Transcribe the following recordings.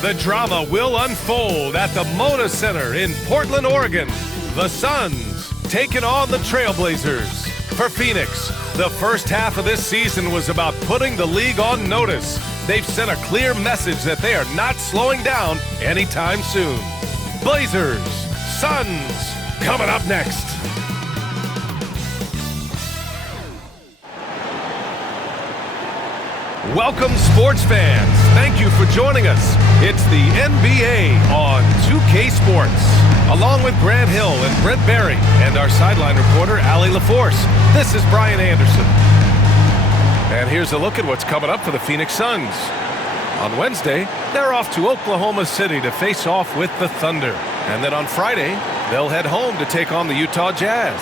The drama will unfold at the Moda Center in Portland, Oregon. The Suns taking on the Trailblazers. For Phoenix, the first half of this season was about putting the league on notice. They've sent a clear message that they are not slowing down anytime soon. Blazers, Suns, coming up next. Welcome, sports fans. Thank you for joining us. It's the NBA on 2K Sports. Along with Grant Hill and Brent Barry and our sideline reporter, Allie LaForce, this is Brian Anderson. And here's a look at what's coming up for the Phoenix Suns. On Wednesday, they're off to Oklahoma City to face off with the Thunder. And then on Friday, they'll head home to take on the Utah Jazz.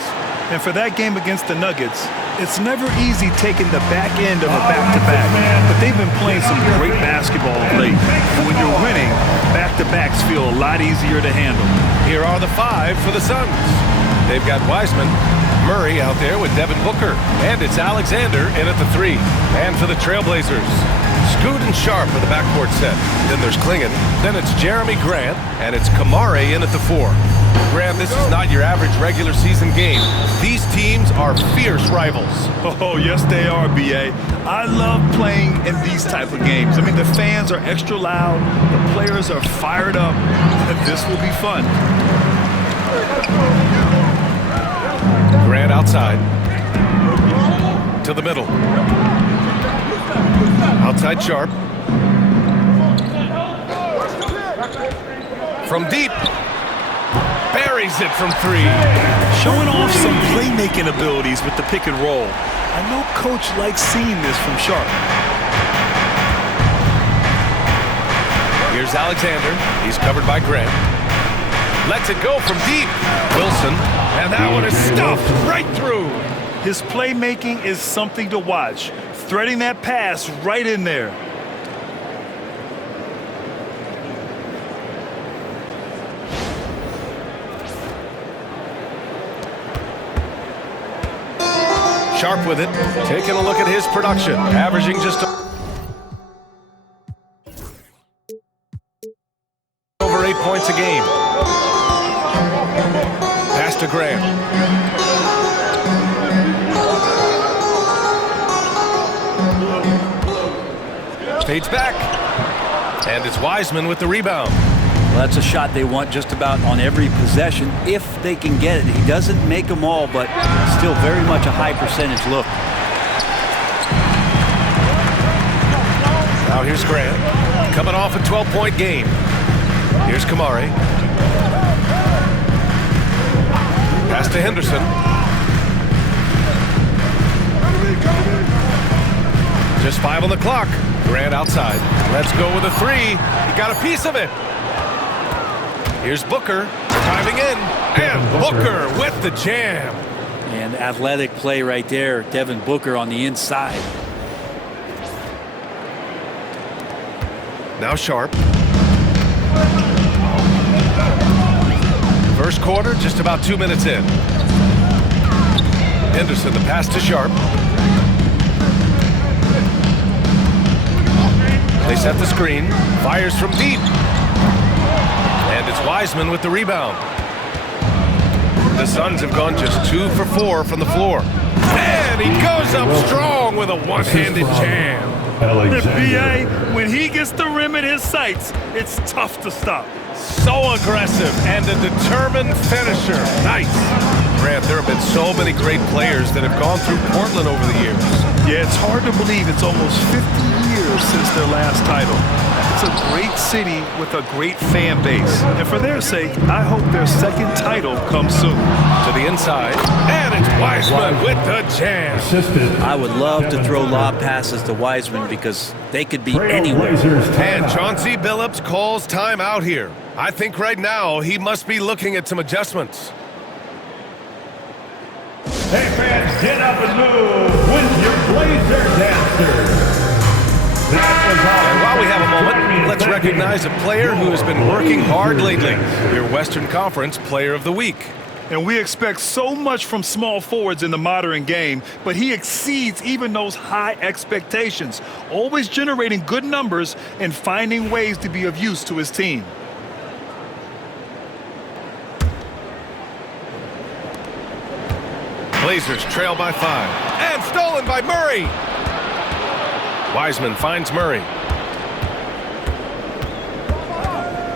And for that game against the Nuggets, it's never easy taking the back end of a back-to-back. But they've been playing some great basketball of late. And when you're winning, back-to-backs feel a lot easier to handle. Here are the five for the Suns. They've got Wiseman, Murray out there with Devin Booker, and it's Alexander in at the three. And for the Trailblazers, Scoot and Sharp are the backcourt set. Then there's Klingon, then it's Jeremy Grant, and it's Kamare in at the four. Grant, this is not your average regular season game. These teams are fierce rivals. Oh, yes, they are, B.A. I love playing in these type of games. I mean, the fans are extra loud, the players are fired up, and this will be fun. Grant outside. To the middle. Outside Sharp. From deep. Buries it from three. Showing off some playmaking abilities with the pick and roll. I know Coach likes seeing this from Sharp. Here's Alexander. He's covered by Grant. Lets it go from deep. Wilson. And that one is stuffed right through. His playmaking is something to watch. Threading that pass right in there. Sharp with it. Taking a look at his production. Averaging just over 8 points a game. Pass to Grant. Fades back. And it's Wiseman with the rebound. Well, that's a shot they want just about on every possession if they can get it. He doesn't make them all, but still very much a high percentage look. Now here's Grant. Coming off a 12-point game. Here's Kamare. Pass to Henderson. Just 5 on the clock. Grant outside. Let's go with a three. He got a piece of it. Here's Booker driving in. And Booker with the jam. And athletic play right there. Devin Booker on the inside. Now Sharp. First quarter, just about 2 minutes in. Henderson, the pass to Sharp. They set the screen. Fires from deep. And it's Wiseman with the rebound. The Suns have gone just 2 for 4 from the floor. And he goes up strong with a one-handed jam. The B.A., when he gets the rim in his sights, it's tough to stop. So aggressive and a determined finisher. Nice. Grant, there have been so many great players that have gone through Portland over the years. Yeah, it's hard to believe it's almost 50 years since their last title. It's a great city with a great fan base. And for their sake, I hope their second title comes soon. To the inside, and it's Wiseman with the jam. I would love to throw lob passes to Wiseman because they could be anywhere. And Chauncey Billups calls time out here. I think right now he must be looking at some adjustments. Hey fans, get up and move with your Blazer dancers. And while we have a moment, let's recognize a player who has been working hard lately. Your Western Conference Player of the Week. And we expect so much from small forwards in the modern game, but he exceeds even those high expectations, always generating good numbers and finding ways to be of use to his team. Blazers trail by 5. And stolen by Murray. Wiseman finds Murray.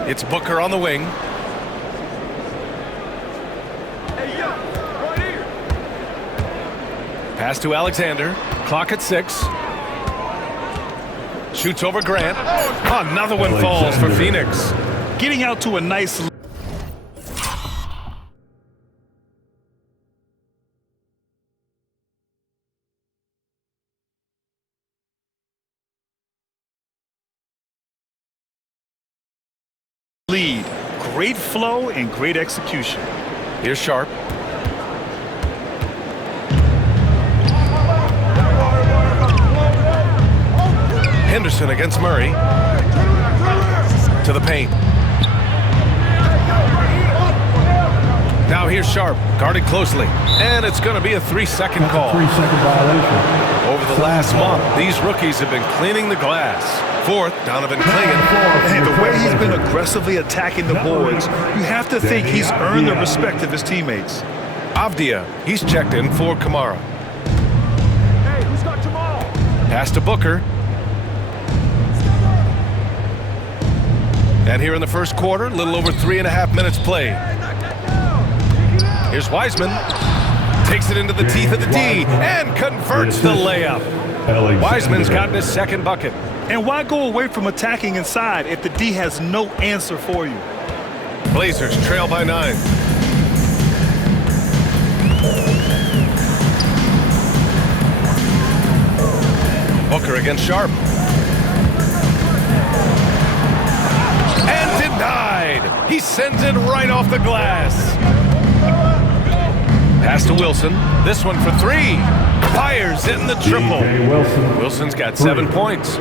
It's Booker on the wing. Pass to Alexander. Clock at 6. Shoots over Grant. Another one falls for Phoenix. Getting out to a nice lead. Great flow and great execution. Here's Sharp. Henderson against Murray. To the paint. Now here's Sharp, guarded closely. And it's going to be a 3-second call. 3-second violation. Over the last month, these rookies have been cleaning the glass. Fourth, Donovan Clingan. And the way he's been aggressively attacking the boards, you have to think he's earned the respect of his teammates. Avdia, he's checked in for Kamara. Hey, who's got Jamal? Pass to Booker. And here in the first quarter, a little over 3.5 minutes played. Here's Wiseman. Takes it into the teeth of the D and converts the layup. Wiseman's gotten his second bucket. And why go away from attacking inside if the D has no answer for you? Blazers trail by 9. Booker against Sharp. And denied. He sends it right off the glass. Pass to Wilson. This one for 3. Fires in the triple. Wilson's got 7 points.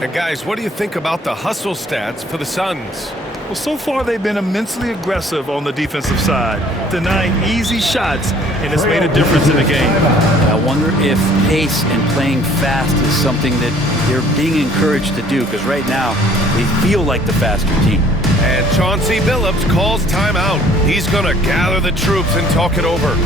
And guys, what do you think about the hustle stats for the Suns? Well, so far they've been immensely aggressive on the defensive side, denying easy shots, and it's made a difference in the game. I wonder if pace and playing fast is something that they're being encouraged to do, because right now they feel like the faster team. And Chauncey Billups calls timeout. He's going to gather the troops and talk it over.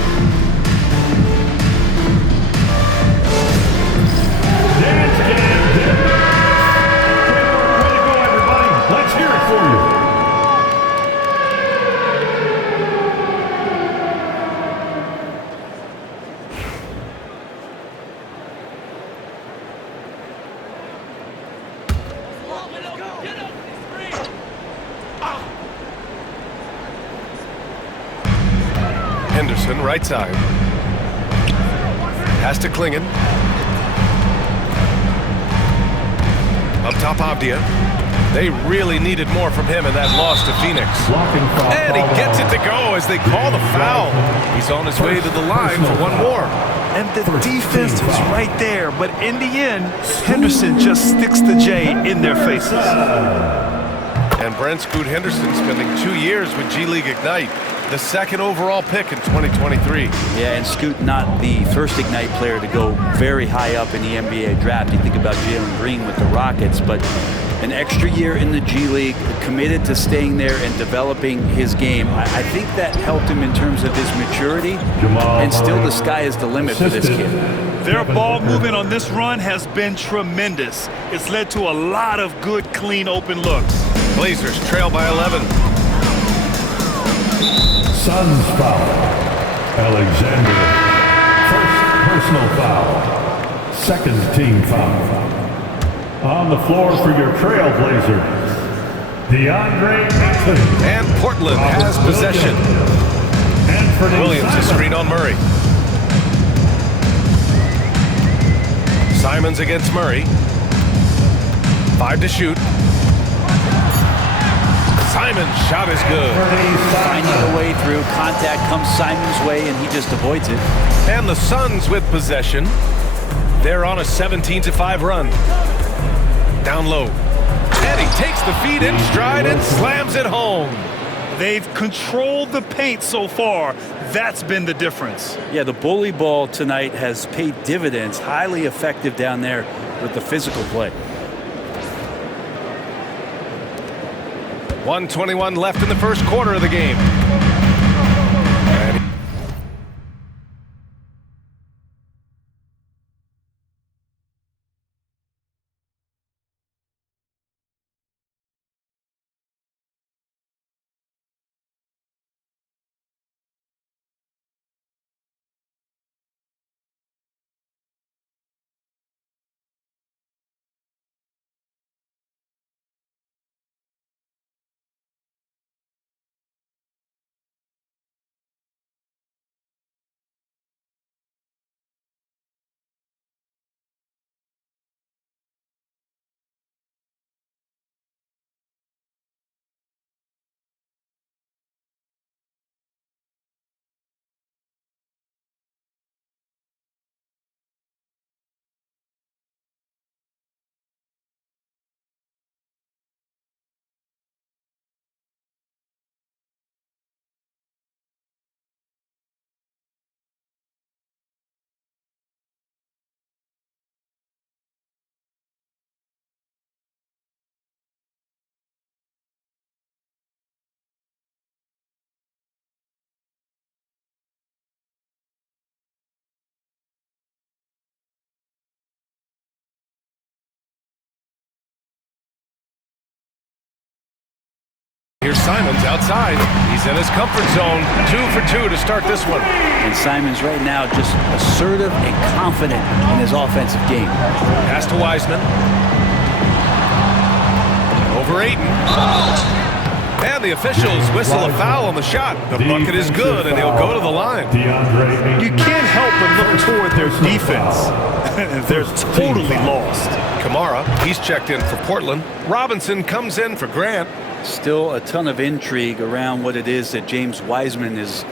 Way to go, everybody. Let's hear it for you. Henderson, right side. Pass to Clingan. Up top, Avdia. They really needed more from him in that loss to Phoenix. And he gets it to go as they call the foul. He's on his way to the line for one more. And the defense was right there, but in the end, Henderson just sticks the J in their faces. And Brent Scoot Henderson spending 2 years with G League Ignite, the second overall pick in 2023. Yeah, and Scoot not the first Ignite player to go very high up in the NBA draft. You think about Jalen Green with the Rockets, but an extra year in the G League, committed to staying there and developing his game. I think that helped him in terms of his maturity, and still the sky is the limit for this kid. Their ball movement on this run has been tremendous. It's led to a lot of good, clean, open looks. Blazers trail by 11. Suns foul. Alexander. First personal foul. Second team foul. On the floor for your Trailblazers, DeAndre Ayton. And Portland has possession. Williams to screen on Murray. Simons against Murray. 5 to shoot. Simon's shot is good. Finding a way through. Contact comes Simon's way, and he just avoids it. And the Suns with possession. They're on a 17-5 run. Down low. And he takes the feed in stride and slams it home. They've controlled the paint so far. That's been the difference. Yeah, the bully ball tonight has paid dividends. Highly effective down there with the physical play. 1:21 left in the first quarter of the game. Here's Simons outside. He's in his comfort zone. 2 for 2 to start this one. And Simons right now just assertive and confident in his offensive game. Pass to Wiseman. Over Ayton. And the officials whistle a foul on the shot. The bucket is good, and he'll go to the line. You can't help but look toward their defense. They're totally lost. Kamara, he's checked in for Portland. Robinson comes in for Grant. Still a ton of intrigue around what it is that James Wiseman is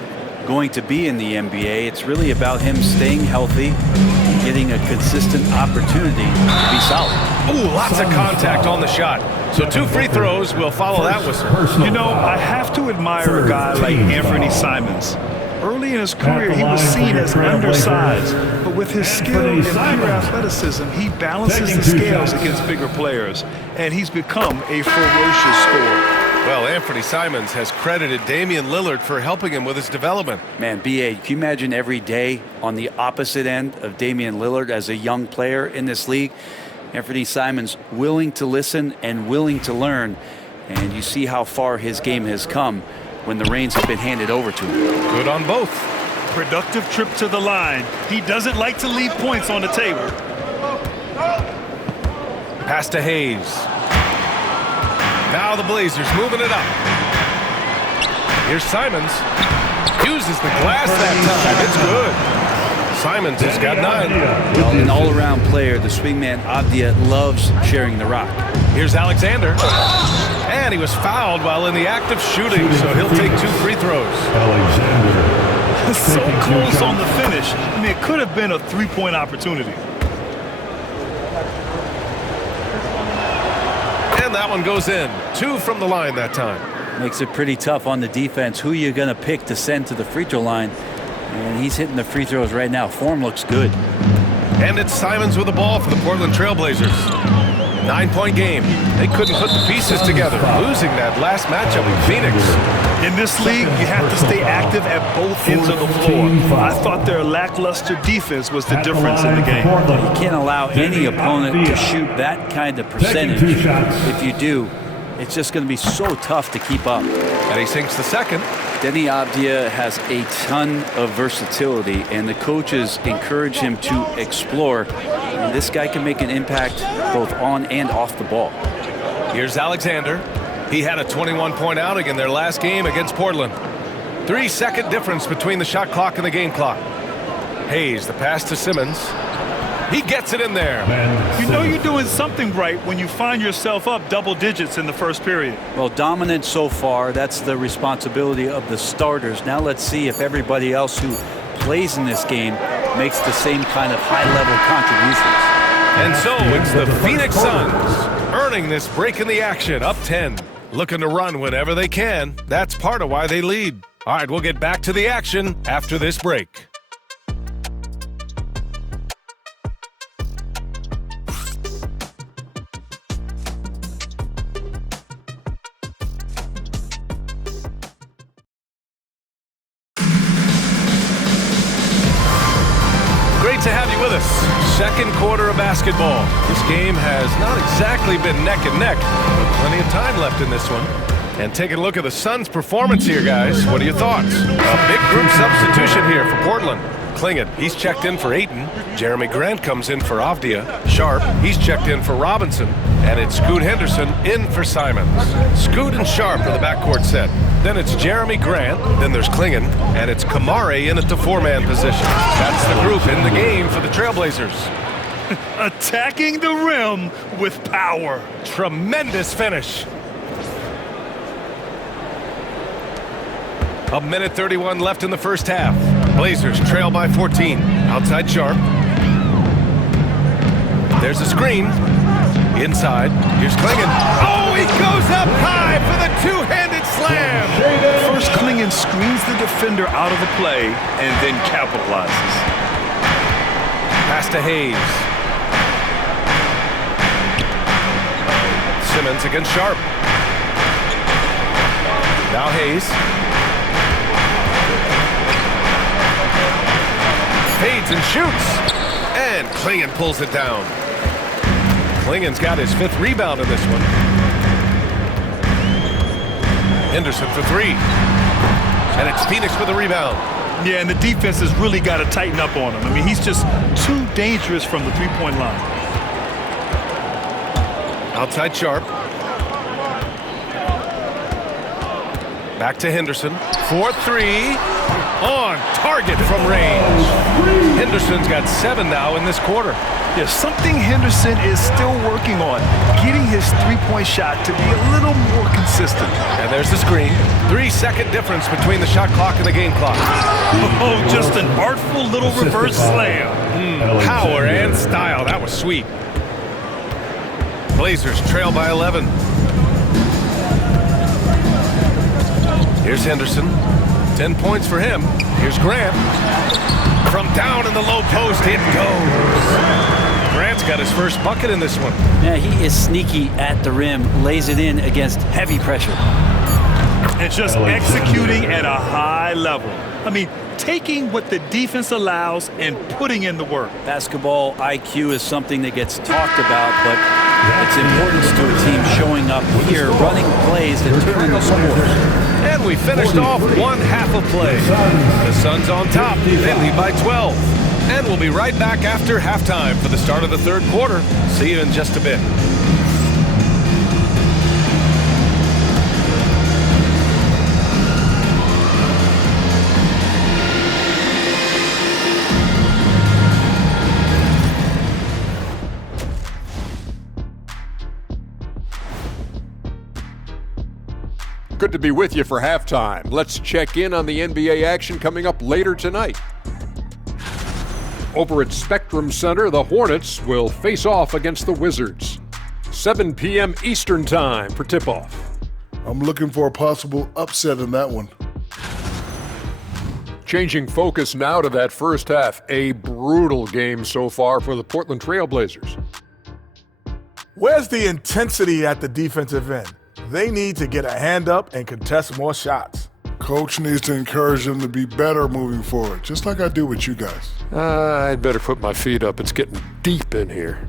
going to be in the NBA. It's really about him staying healthy and getting a consistent opportunity to be solid. Ooh, lots of contact on the shot. So 2 free throws will follow that whistle. You know, I have to admire a guy like Anthony Simons. Early in his career, he was seen as undersized, but with his skill and pure athleticism, he balances the scales against bigger players, and he's become a ferocious scorer. Well, Anthony Simons has credited Damian Lillard for helping him with his development. Man, B.A., can you imagine every day on the opposite end of Damian Lillard as a young player in this league? Anthony Simons willing to listen and willing to learn, and you see how far his game has come when the reins have been handed over to him. Good on both. Productive trip to the line. He doesn't like to leave points on the table. Pass to Hayes. Now the Blazers moving it up. Here's Simons. Uses the glass that time. It's good. Simons has got 9. Well, an all-around player, the swingman Avdia loves sharing the rock. Here's Alexander. And he was fouled while in the act of shooting, so he'll take 2 free throws. So close on the finish. I mean, it could have been a 3-point opportunity. And that one goes in. 2 from the line that time. Makes it pretty tough on the defense. Who you're going to pick to send to the free throw line. And he's hitting the free throws right now. Form looks good. And it's Simons with the ball for the Portland Trailblazers. 9-point game. They couldn't put the pieces together, losing that last matchup with Phoenix. In this league, you have to stay active at both ends of the floor. I thought their lackluster defense was the difference in the game. You can't allow any opponent to shoot that kind of percentage. If you do, it's just going to be so tough to keep up. And he sinks the second. Deni Avdia has a ton of versatility, and the coaches encourage him to explore. And this guy can make an impact both on and off the ball. Here's Alexander. He had a 21-point outing in their last game against Portland. 3-second difference between the shot clock and the game clock. Hayes, the pass to Simmons. He gets it in there. You know you're doing something right when you find yourself up double digits in the first period. Well, dominant so far. That's the responsibility of the starters. Now let's see if everybody else who plays in this game makes the same kind of high-level contributions. And so it's the Phoenix Suns earning this break in the action, up 10. looking to run whenever they can. That's part of why they lead. All right, we'll get back to the action after this break. Great to have you with us. Second quarter of basketball. This game has not exactly been neck and neck, but plenty of time left in this one. And taking a look at the Suns' performance here, guys. What are your thoughts? A big group substitution here for Portland. Clingan, he's checked in for Ayton. Jeremy Grant comes in for Avdia. Sharp, he's checked in for Robinson. And it's Scoot Henderson in for Simons. Scoot and Sharp are the backcourt set. Then it's Jeremy Grant. Then there's Clingan. And it's Kamare in at the four-man position. That's the group in the game for the Trailblazers. Attacking the rim with power. Tremendous finish. A minute 31 left in the first half. Blazers trail by 14. Outside Sharp. There's a screen. Inside. Here's Clingan. Oh, he goes up high for the two-handed slam. First, Clingan screens the defender out of the play and then capitalizes. Pass to Hayes. Simmons against Sharp. Now Hayes. Fades and shoots. And Clingan pulls it down. Clingan's got his 5th rebound in this one. Henderson for 3. And it's Phoenix for the rebound. Yeah, and the defense has really got to tighten up on him. I mean, he's just too dangerous from the three-point line. Outside Sharp. Back to Henderson. 4-3. On target from range. Henderson's got 7 now in this quarter. Yeah, something Henderson is still working on. Getting his three-point shot to be a little more consistent. And there's the screen. 3-second difference between the shot clock and the game clock. Oh, just an artful little reverse slam. Power and style. That was sweet. Blazers trail by 11. Here's Henderson. 10 points for him. Here's Grant. From down in the low post, it goes. Grant's got his first bucket in this one. Yeah, he is sneaky at the rim, lays it in against heavy pressure. And just executing at a high level. I mean, taking what the defense allows and putting in the work. Basketball IQ is something that gets talked about, but its importance to a team showing up here, running plays that turn the scores. And we finished off one half of play. The Suns on top. They lead by 12. And we'll be right back after halftime for the start of the third quarter. See you in just a bit. Good to be with you for halftime. Let's check in on the NBA action coming up later tonight. Over at Spectrum Center, the Hornets will face off against the Wizards. 7 p.m. Eastern Time for tip-off. I'm looking for a possible upset in that one. Changing focus now to that first half. A brutal game so far for the Portland Trailblazers. Where's the intensity at the defensive end? They need to get a hand up and contest more shots. Coach needs to encourage them to be better moving forward, just like I do with you guys. I'd better put my feet up. It's getting deep in here.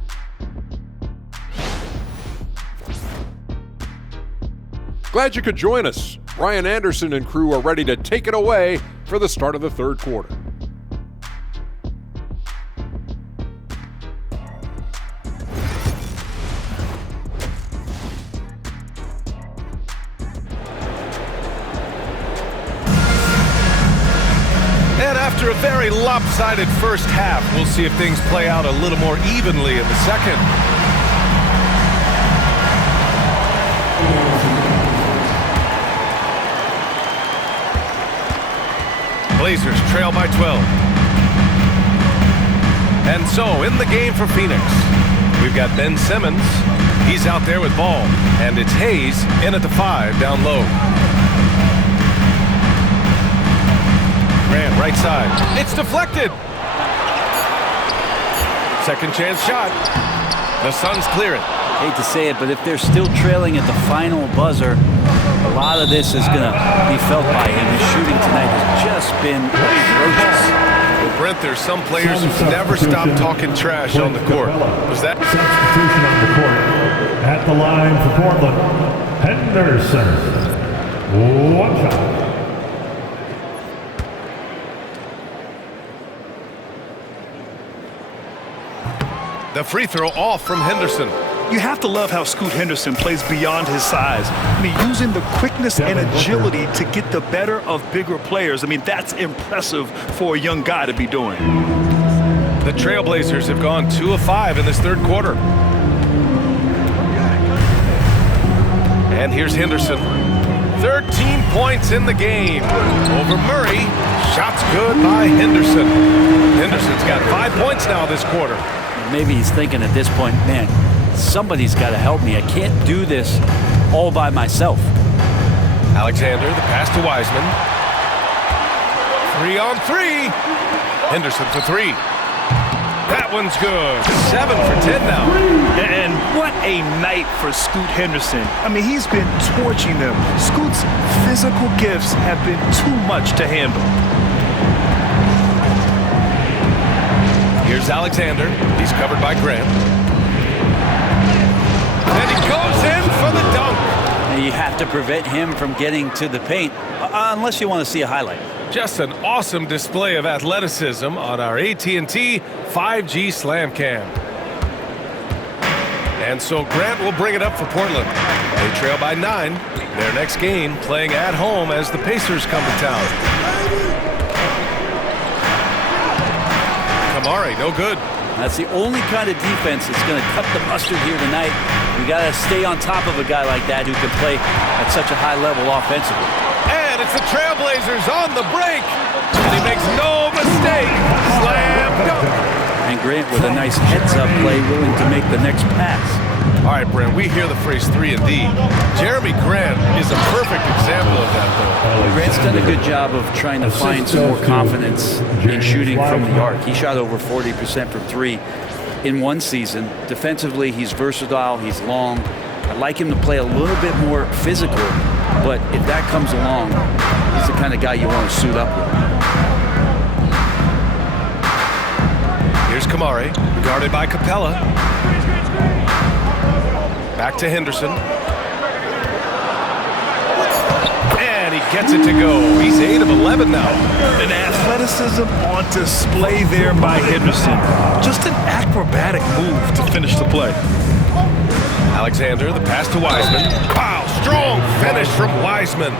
Glad you could join us. Ryan Anderson and crew are ready to take it away for the start of the third quarter. After a very lopsided first half, we'll see if things play out a little more evenly in the second. Blazers trail by 12. And so, in the game for Phoenix, We've got Ben Simmons. He's out there with ball. And it's Hayes in at the 5 down low. Grant right side. It's deflected. Second chance shot. The Suns clear it. Hate to say it, but if they're still trailing at the final buzzer, a lot of this is going to be felt by him. His shooting tonight has just been atrocious. Well, Brent, there's some players who never stop talking trash on the court. Was that? Substitution on the court. At the line for Portland, Henderson. One shot. The free throw off from Henderson. You have to love how Scoot Henderson plays beyond his size. I mean, using the quickness and agility to get the better of bigger players. I mean, that's impressive for a young guy to be doing. The Trailblazers have gone 2 of 5 in this third quarter. And here's Henderson. 13 points in the game over Murray. Shots good by Henderson. Henderson's got 5 points now this quarter. Maybe he's thinking at this point, man, somebody's got to help me. I can't do this all by myself. Alexander, the pass to Wiseman. 3 on 3. Henderson for 3. That one's good. 7 for 10 now. And what a night for Scoot Henderson. I mean, he's been torching them. Scoot's physical gifts have been too much to handle. Here's Alexander. He's covered by Grant. And he goes in for the dunk. And you have to prevent him from getting to the paint, unless you want to see a highlight. Just an awesome display of athleticism on our AT&T 5G Slam Cam. And so Grant will bring it up for Portland. They trail by 9. Their next game playing at home as the Pacers come to town. Kamari, no good. That's the only kind of defense that's going to cut the mustard here tonight. We got to stay on top of a guy like that who can play at such a high level offensively. And it's the Trailblazers on the break. And he makes no mistake. Slam dunk. And Grant with a nice heads-up play, willing to make the next pass. All right, Brent, we hear the phrase 3 and D. Jeremy Grant is a perfect example of that, though. Grant's done a good job of trying to find some more confidence in shooting from the arc. He shot over 40% from 3 in one season. Defensively, he's versatile, he's long. I'd like him to play a little bit more physical, but if that comes along, he's the kind of guy you want to suit up with. Here's Kamari, guarded by Capella. Back to Henderson. And he gets it to go. He's 8 of 11 now. An athleticism on display there by Henderson. Just an acrobatic move to finish the play. Alexander, the pass to Wiseman. Wow, strong finish from Wiseman.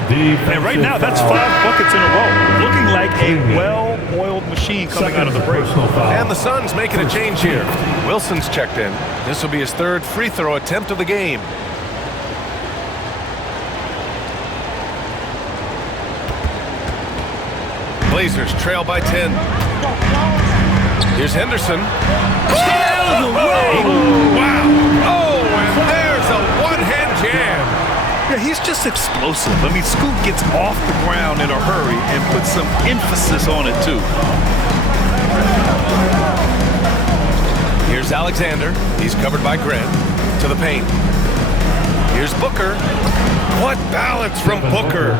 And right now, that's 5 buckets in a row. Looking like a well-oiled machine coming out of the break. And the Suns making a change here. Wilson's checked in. This will be his 3rd free throw attempt of the game. Blazers trail by 10. Here's Henderson. Out of the way! Wow! Oh, and there's a one-hand jam. Yeah, he's just explosive. I mean, Scoot gets off the ground in a hurry and puts some emphasis on it, too. Here's Alexander. He's covered by Grant. To the paint. Here's Booker. What balance from Booker.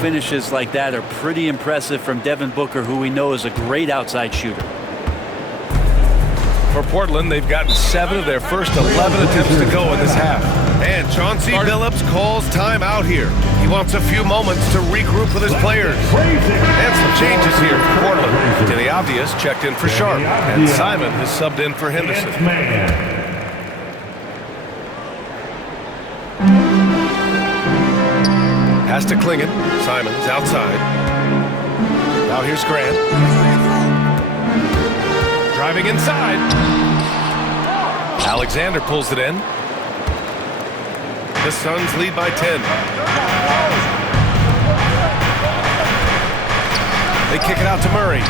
Finishes like that are pretty impressive from Devin Booker, who we know is a great outside shooter. For Portland, they've gotten 7 of their first 11 attempts to go in this half. And Chauncey Billups calls time out here. He wants a few moments to regroup with his players. And some changes here for Portland. Denny Avdius checked in for Sharp, and Simon has subbed in for Henderson. Pass to Klingon. Simon's outside. Now here's Grant. Driving inside. Alexander pulls it in. The Suns lead by 10. They kick it out to Murray.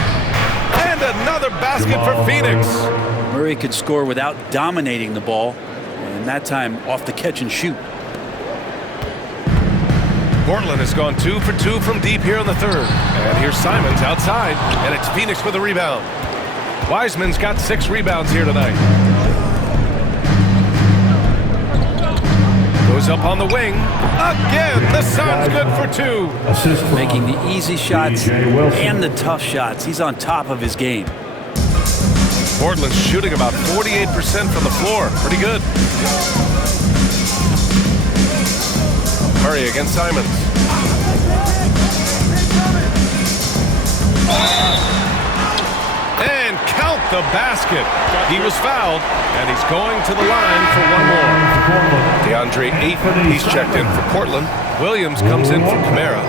And another basket for Phoenix. Murray could score without dominating the ball, and that time off the catch and shoot. Portland has gone 2 for 2 from deep here in the third. And here's Simons outside, and it's Phoenix with a rebound. Wiseman's got 6 rebounds here tonight. Goes up on the wing. Again, the Suns good for 2. Assist from Making the easy shots T.J. Wilson. and the tough shots. He's on top of his game. Portland's shooting about 48% from the floor. Pretty good. Murray against Simons. And count the basket. He was fouled, and he's going to the line for one more. DeAndre Ayton, he's checked in for Portland. Williams comes in for Kamara.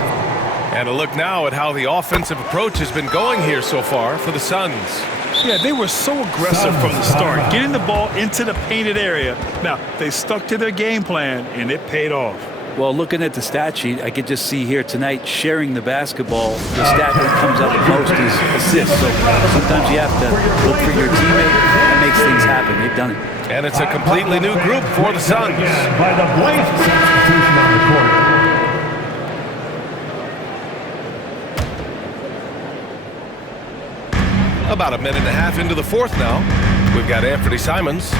And a look now at how the offensive approach has been going here so far for the Suns. Yeah, they were so aggressive from the start, getting the ball into the painted area. Now, they stuck to their game plan, and it paid off. Well, looking at the stat sheet, I could just see here tonight sharing the basketball. The stat that comes up the most is assists. So sometimes you have to look for your teammate. That makes things happen. They've done it. And it's a completely new group for the Suns. by the Blaze substitution on the court. About a minute and a half into the fourth now. We've got Anthony Simons.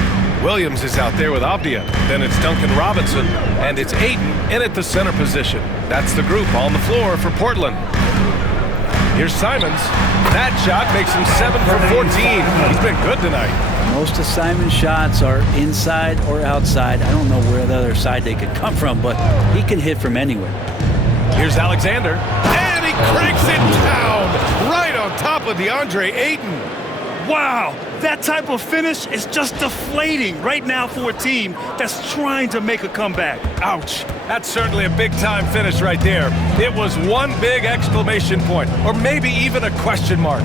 Williams is out there with Avdia. Then it's Duncan Robinson. And it's Ayton in at the center position. That's the group on the floor for Portland. Here's Simons. That shot makes him 7 for 14. He's been good tonight. Most of Simon's shots are inside or outside. I don't know where the other side they could come from, but he can hit from anywhere. Here's Alexander. And he cranks it down right on top of DeAndre Ayton. Wow, that type of finish is just deflating right now for a team that's trying to make a comeback. Ouch. That's certainly a big-time finish right there. It was one big exclamation point, or maybe even a question mark.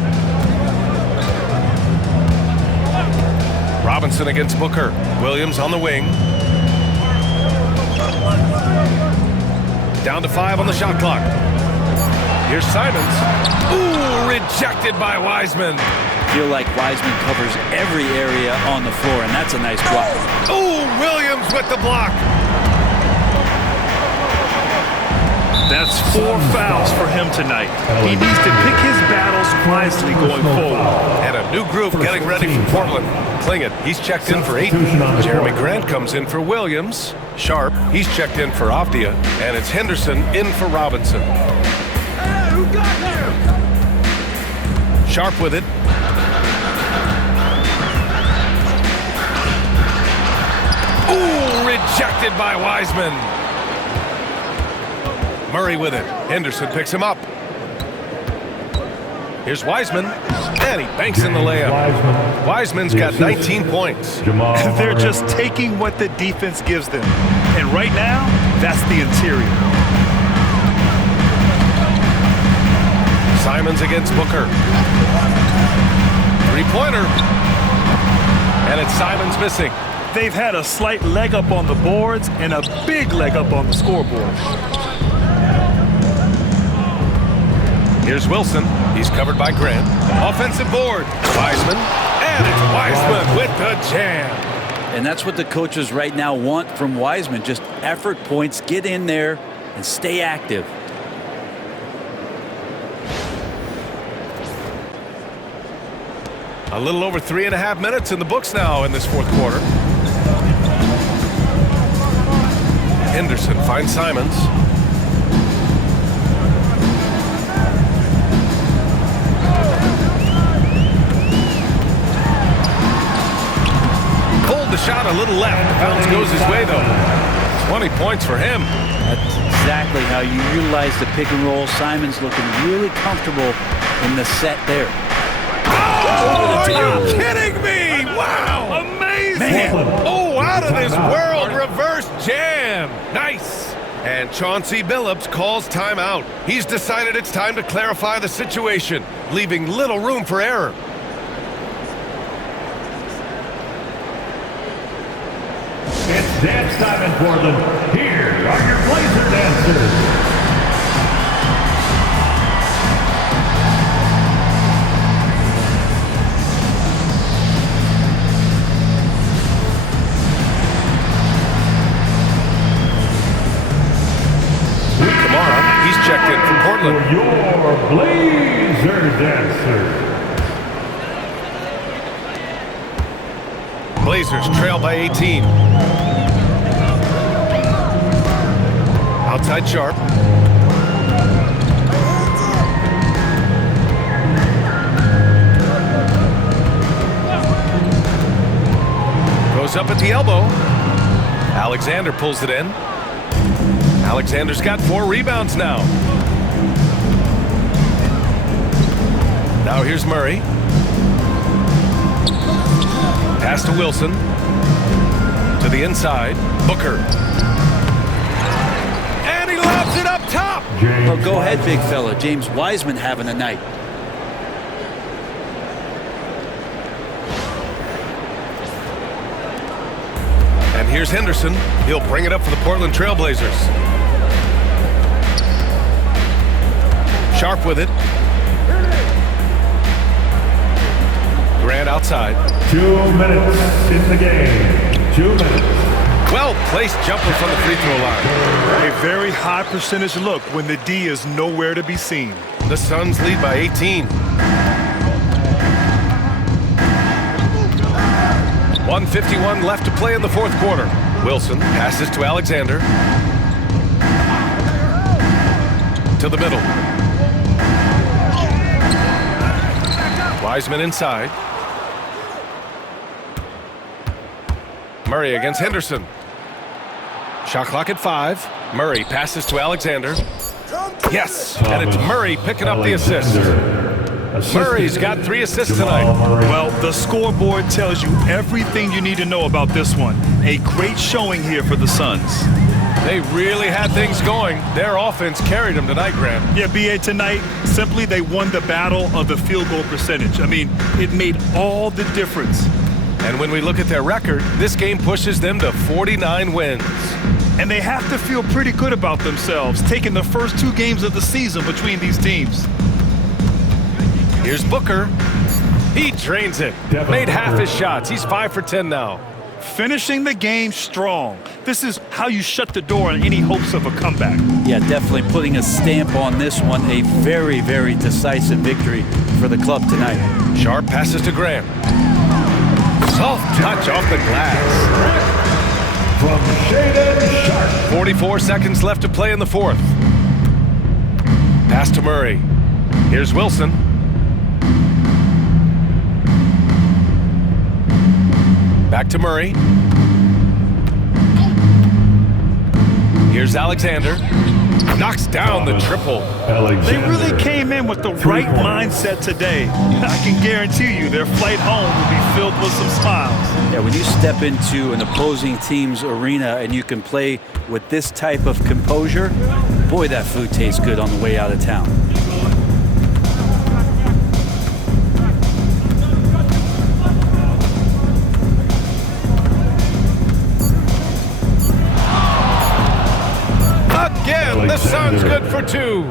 Robinson against Booker. Williams on the wing. Down to 5 on the shot clock. Here's Simons. Ooh, rejected by Wiseman. Feel like Wiseman covers every area on the floor, and that's a nice block. Ooh, Williams with the block. That's 4 fouls for him tonight. He needs to pick his battles wisely going forward. And a new group getting ready for Portland. Klingett, he's checked in for Ayton. Jeremy Grant comes in for Williams. Sharp, he's checked in for Avdia. And it's Henderson in for Robinson. Hey, who got here? Sharp with it. Ooh, rejected by Wiseman. Murray with it. Henderson picks him up. Here's Wiseman. And he banks in the layup. Wiseman's got 19 points. They're just taking what the defense gives them. And right now, that's the interior. Simons against Booker. Three-pointer. And it's Simons missing. They've had a slight leg up on the boards and a big leg up on the scoreboard. Here's Wilson. He's covered by Grant. Offensive board. Wiseman. And it's Wiseman with the jam. And that's what the coaches right now want from Wiseman. Just effort points, get in there, and stay active. A little over 3.5 minutes in the books now in this fourth quarter. Henderson finds Simons. Pulled the shot a little left. The bounce goes his way, though. 20 points for him. That's exactly how you utilize the pick and roll. Simons looking really comfortable in the set there. Oh, are you kidding me? Wow. Amazing. Man. Oh, out of this world. Reverse jam. Nice. And Chauncey Billups calls timeout. He's decided it's time to clarify the situation, leaving little room for error. It's dance time in Portland. Here are your Blazer dancers. serves. Blazers trail by 18. Outside Sharp. Goes up at the elbow. Alexander pulls it in. Alexander's got 4 rebounds now. Now here's Murray. Pass to Wilson. To the inside. Booker. And he lobs it up top. Well, go ahead, big fella. James Wiseman having a night. And here's Henderson. He'll bring it up for the Portland Trail Blazers. Sharp with it. Grant outside. 2 minutes in the game. 2 minutes. Well-placed jumper from the free throw line. A very high percentage look when the D is nowhere to be seen. The Suns lead by 18. 1:51 left to play in the fourth quarter. Wilson passes to Alexander. To the middle. Wiseman inside. Murray against Henderson. Shot clock at 5. Murray passes to Alexander. Yes, and it's Murray picking up the assist. Murray's got 3 assists tonight. Well, the scoreboard tells you everything you need to know about this one. A great showing here for the Suns. They really had things going. Their offense carried them tonight, Graham. Yeah, B.A., tonight, simply they won the battle of the field goal percentage. I mean, it made all the difference. And when we look at their record, this game pushes them to 49 wins. And they have to feel pretty good about themselves, taking the first 2 games of the season between these teams. Here's Booker. He drains it. Made half his shots. He's 5 for 10 now. Finishing the game strong. This is how you shut the door on any hopes of a comeback. Yeah, definitely putting a stamp on this one. A very, very decisive victory for the club tonight. Sharp passes to Graham. Soft touch off the glass. From Shaedon Sharpe. 44 seconds left to play in the fourth. Pass to Murray. Here's Wilson. Back to Murray. Here's Alexander. Knocks down the triple. They really came in with the right mindset today. I can guarantee you their flight home will be filled with some smiles. Yeah, when you step into an opposing team's arena and you can play with this type of composure, boy, that food tastes good on the way out of town. Again, the Suns good for 2.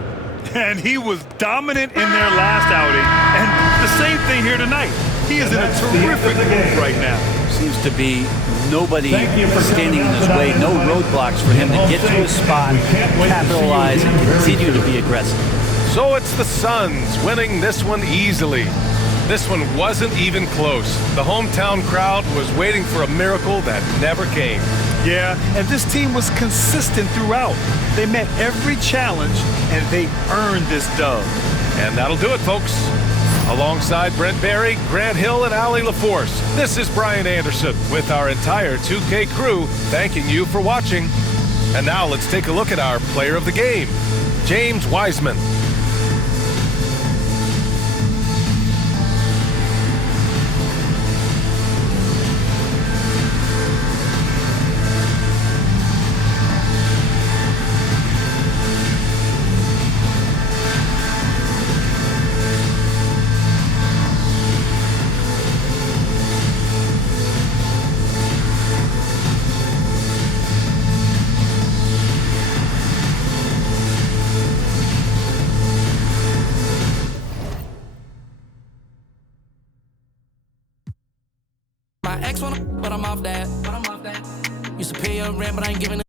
And he was dominant in their last outing. And the same thing here tonight. He is in a terrific mood right now. Seems to be nobody standing in his way, no roadblocks for him to get to his spot, capitalize, and continue to be aggressive. So it's the Suns winning this one easily. This one wasn't even close. The hometown crowd was waiting for a miracle that never came. Yeah, and this team was consistent throughout. They met every challenge, and they earned this dub. And that'll do it, folks. Alongside Brent Barry, Grant Hill, and Allie LaForce, this is Brian Anderson with our entire 2K crew thanking you for watching. And now let's take a look at our player of the game, James Wiseman. My ex wanna, but I'm off that. Used to pay your rent, but I ain't giving